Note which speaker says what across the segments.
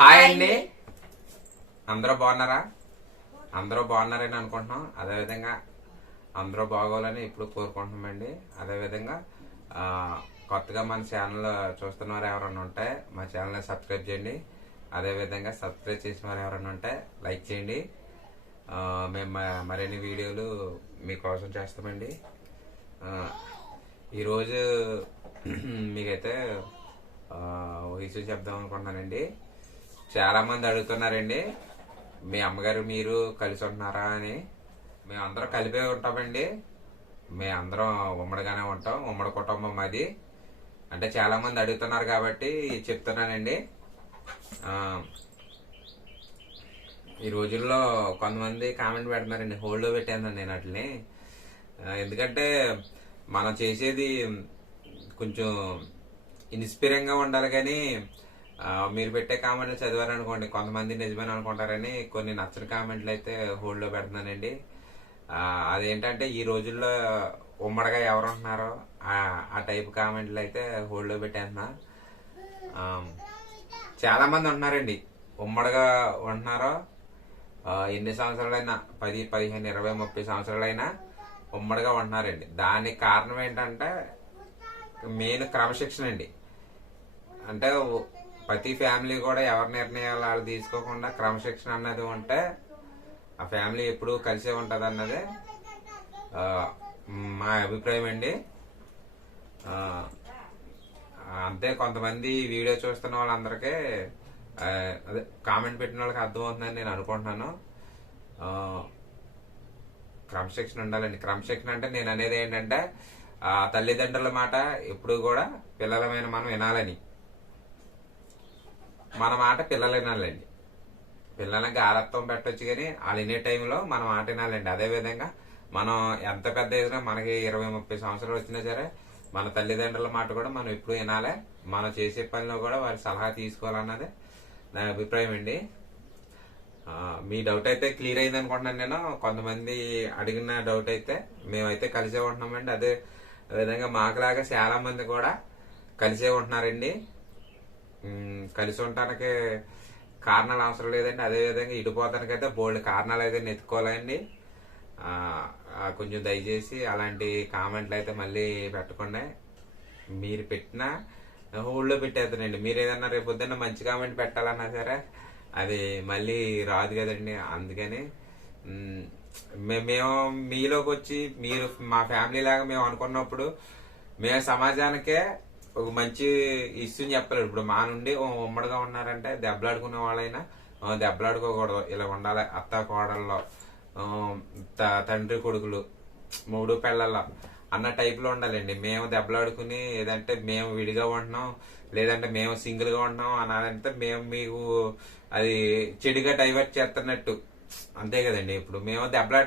Speaker 1: Hi అండి. అందరూ బాగున్నారా? అందరూ బాగున్నారని అనుకుంటున్నాం. అదేవిధంగా అందరూ బాగోవాలని ఇప్పుడు కోరుకుంటున్నామండి. అదేవిధంగా కొత్తగా మన ఛానల్ చూస్తున్న వారు ఎవరైనా ఉంటే మా ఛానల్ని సబ్స్క్రైబ్ చేయండి. అదేవిధంగా సబ్స్క్రైబ్ చేసిన వారు ఎవరైనా ఉంటే లైక్ చేయండి. మేము మరిన్ని వీడియోలు మీకోసం చేస్తామండి. ఈరోజు మీకైతే విషయం చెప్దాం అనుకుంటున్నానండి. చాలా మంది అడుగుతున్నారండి మీ అమ్మగారు మీరు కలిసి ఉంటున్నారా? అని. మేమందరం కలిపే ఉంటామండి. మేము అందరం ఉమ్మడిగానే ఉంటాం ఉమ్మడి కుటుంబం అది. అంటే చాలా మంది అడుగుతున్నారు కాబట్టి చెప్తున్నానండి. ఈ రోజుల్లో కొంతమంది కామెంట్ పెడుతున్నారండి హోల్డ్లో పెట్టాను నేను వాటిని. ఎందుకంటే మనం చేసేది కొంచెం ఇన్స్పైరింగ్గా ఉండాలి కానీ మీరు పెట్టే కామెంట్లు చదివారనుకోండి కొంతమంది నిజమని అనుకుంటారని కొన్ని నచ్చని కామెంట్లు అయితే హోల్డ్లో పెడుతున్నానండి. అదేంటంటే ఈ రోజుల్లో ఉమ్మడిగా ఎవరు ఉంటున్నారో ఆ టైప్ కామెంట్లు అయితే హోల్డ్లో పెట్టేస్తున్నా. చాలామంది ఉంటున్నారండి. ఉమ్మడిగా ఉంటున్నారో ఎన్ని సంవత్సరాలైనా పది పదిహేను ఇరవై ముప్పై సంవత్సరాలైనా ఉమ్మడిగా ఉంటున్నారండి. దానికి కారణం ఏంటంటే మెయిన్ క్రమశిక్షణ అండి. అంటే ప్రతి ఫ్యామిలీ కూడా ఎవరి నిర్ణయాలు వాళ్ళు తీసుకోకుండా క్రమశిక్షణ అన్నది ఉంటే ఆ ఫ్యామిలీ ఎప్పుడు కలిసే ఉంటుంది అన్నది మా అభిప్రాయం అండి. అంతే కొంతమంది వీడియో చూస్తున్న వాళ్ళందరికీ అదే కామెంట్ పెట్టిన వాళ్ళకి అర్థమవుతుందని నేను అనుకుంటున్నాను. క్రమశిక్షణ ఉండాలండి. క్రమశిక్షణ అంటే నేను అనేది ఏంటంటే ఆ తల్లిదండ్రుల మాట ఎప్పుడు కూడా పిల్లలమైన మనం వినాలని. మన మాట పిల్లలు వినాలండి పిల్లలకి ఆరత్వం పెట్టొచ్చు కానీ వాళ్ళు వినే టైంలో మనం మాట వినాలండి. అదే విధంగా మనం ఎంత పెద్ద ఏదైనా మనకి ఇరవై ముప్పై సంవత్సరాలు వచ్చినా సరే మన తల్లిదండ్రుల మాట కూడా మనం ఎప్పుడు వినాలి. మనం చేసే పనిలో కూడా వారి సలహా తీసుకోవాలన్నది నా అభిప్రాయం అండి. మీ డౌట్ అయితే క్లియర్ అయింది అనుకుంటున్నాను నేను. కొంతమంది అడిగిన డౌట్ అయితే మేమైతే కలిసే ఉంటున్నామండి. అదే విధంగా మాకులాగా చాలా మంది కూడా కలిసే ఉంటున్నారండి. కలిసి ఉండటానికి కారణాలు అవసరం లేదండి. అదే విధంగా ఇడిపోతానికి అయితే బోల్డ్ కారణాలు అయితే ఎత్తుకోవాలండి కొంచెం దయచేసి అలాంటి కామెంట్లు అయితే మళ్ళీ పెట్టకుండా మీరు పెట్టిన ఊళ్ళో పెట్టేస్తానండి. మీరు ఏదన్నా రేపు పొద్దున్న మంచి కామెంట్ పెట్టాలన్నా సరే అది మళ్ళీ రాదు కదండి. అందుకని మేము మీలోకి వచ్చి మీరు మా ఫ్యామిలీ లాగా మేము అనుకున్నప్పుడు మేము సమాజానికే ఒక మంచి ఇష్యూని చెప్పలేరు ఇప్పుడు మా నుండి ఉమ్మడిగా ఉన్నారంటే దెబ్బలాడుకునే వాళ్ళైనా దెబ్బలాడుకోకూడదు. ఇలా ఉండాలి. అత్త కోడల్లో త- తండ్రి కొడుకులు మూడు పెళ్ళల్లో అన్న టైప్లో ఉండాలండి. మేము దెబ్బలాడుకుని ఏదంటే మేము విడిగా ఉంటున్నాం లేదంటే మేము సింగిల్గా ఉంటున్నాం అనాలంటే మేము మీకు అది చెడుగా డైవర్ట్ చేస్తున్నట్టు. అంతే కదండి. ఇప్పుడు మేము దెబ్బలాట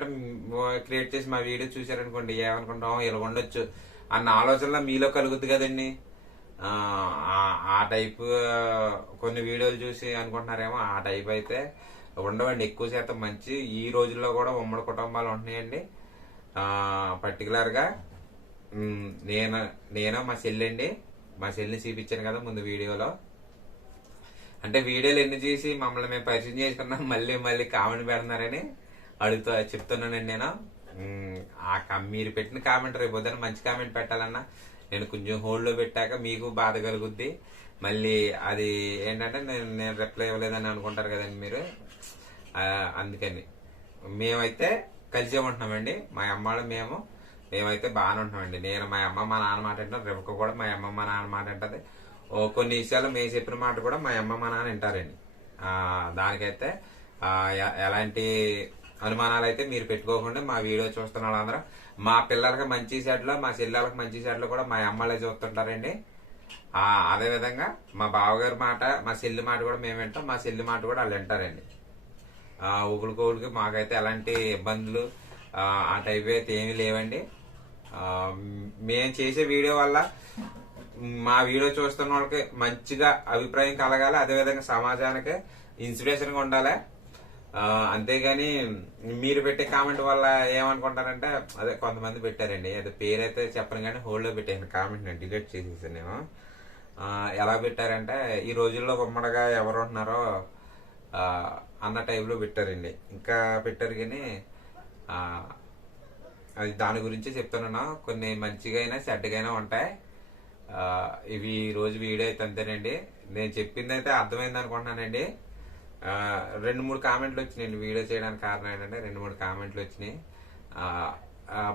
Speaker 1: క్రియేట్ చేసి మా వీడియో చూసారనుకోండి ఏమనుకుంటాం? ఇలా ఉండొచ్చు అన్న ఆలోచనలో మీలో కలుగుద్ది కదండి. ఆ, టైప్ కొన్ని వీడియోలు చూసి అనుకుంటున్నారేమో ఆ టైప్ అయితే ఉండవండి. ఎక్కువ శాతం మంచి ఈ రోజుల్లో కూడా ఉమ్మడి కుటుంబాలు ఉంటున్నాయండి. పర్టికులర్గా నేను నేను మా చెల్లి మా చెల్లిని చూపించాను కదా ముందు వీడియోలో. అంటే వీడియోలు ఎన్ని చేసి మమ్మల్ని మేము పరిచయం చేసుకున్నాం మళ్ళీ మళ్ళీ కామెంట్ పెడుతున్నారని అడుగుతూ చెప్తున్నానండి నేను. ఆ మీరు పెట్టిన కామెంట్ రేపు పొద్దున్న మంచి కామెంట్ పెట్టాలన్నా నేను కొంచెం హోల్డ్లో పెట్టాక మీకు బాధ కలుగుద్ది. మళ్ళీ అది ఏంటంటే నేను నేను రిప్లై ఇవ్వలేదని అనుకుంటారు కదండి మీరు. అందుకని. మేమైతే కలిసే ఉంటున్నామండి. మా అమ్మాళ్ళు మేము మేమైతే బాగానే ఉంటున్నామండి. నేను మా అమ్మ మా నాన్న మాట వింటాను రేపు కూడా మా అమ్మ మా నాన్న మాట వింటది. ఓ కొన్ని విషయాలు మేము చెప్పిన మాట కూడా మా అమ్మ మా నాన్న వింటారండి. దానికైతే ఎలాంటి అనుమానాలు అయితే మీరు పెట్టుకోకుండా మా వీడియో చూస్తున్న వాళ్ళందరూ మా పిల్లలకి మంచి సెట్లో మా చెల్లెలకి మంచి సెట్లో కూడా మా అమ్మలే చూస్తుంటారండి. అదేవిధంగా అదే విధంగా మా బావగారి మాట మా చెల్లి మాట కూడా మేము వింటాం. మా చెల్లి మాట కూడా వాళ్ళు వింటారండి. ఆ, మాకైతే ఎలాంటి ఇబ్బందులు ఆ, టైప్ అయితే ఏమీ లేవండి. మేము చేసే వీడియో వల్ల మా వీడియో చూస్తున్న వాళ్ళకి మంచిగా అభిప్రాయం కలగాలి. అదేవిధంగా సమాజానికి ఇన్స్పిరేషన్గా ఉండాలి. అంతేగాని మీరు పెట్టే కామెంట్ వల్ల ఏమనుకుంటారంటే అదే కొంతమంది పెట్టారండి. అదే పేరైతే చెప్పను కానీ హోల్డ్లో పెట్టాను కామెంట్ నేను డిలీట్ చేసేసాను నేను. ఎలా పెట్టారంటే ఈ రోజుల్లో ఉమ్మడిగా ఎవరు ఉంటున్నారో అన్న టైంలో పెట్టారండి. ఇంకా పెట్టారు కానీ అది దాని గురించి చెప్తున్నాను. కొన్ని మంచిగా అయినా ఉంటాయి. ఇవి ఈ రోజు వీడియో అయితే అంతేనండి. నేను చెప్పింది అయితే అర్థమైంది అనుకుంటున్నానండి రెండు మూడు కామెంట్లు వచ్చినాయండి వీడియో చేయడానికి కారణం ఏంటంటే రెండు మూడు కామెంట్లు వచ్చినాయి.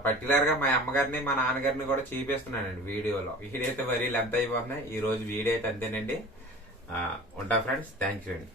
Speaker 1: పర్టికులర్గా మా అమ్మగారిని మా నాన్నగారిని కూడా చూపిస్తున్నానండి వీడియోలో. వీడైతే వరీ లెంత్ అయిపోతున్నాయి. ఈ రోజు వీడియో అయితే అంతేనండి. ఉంటా ఫ్రెండ్స్. థ్యాంక్ యూ అండి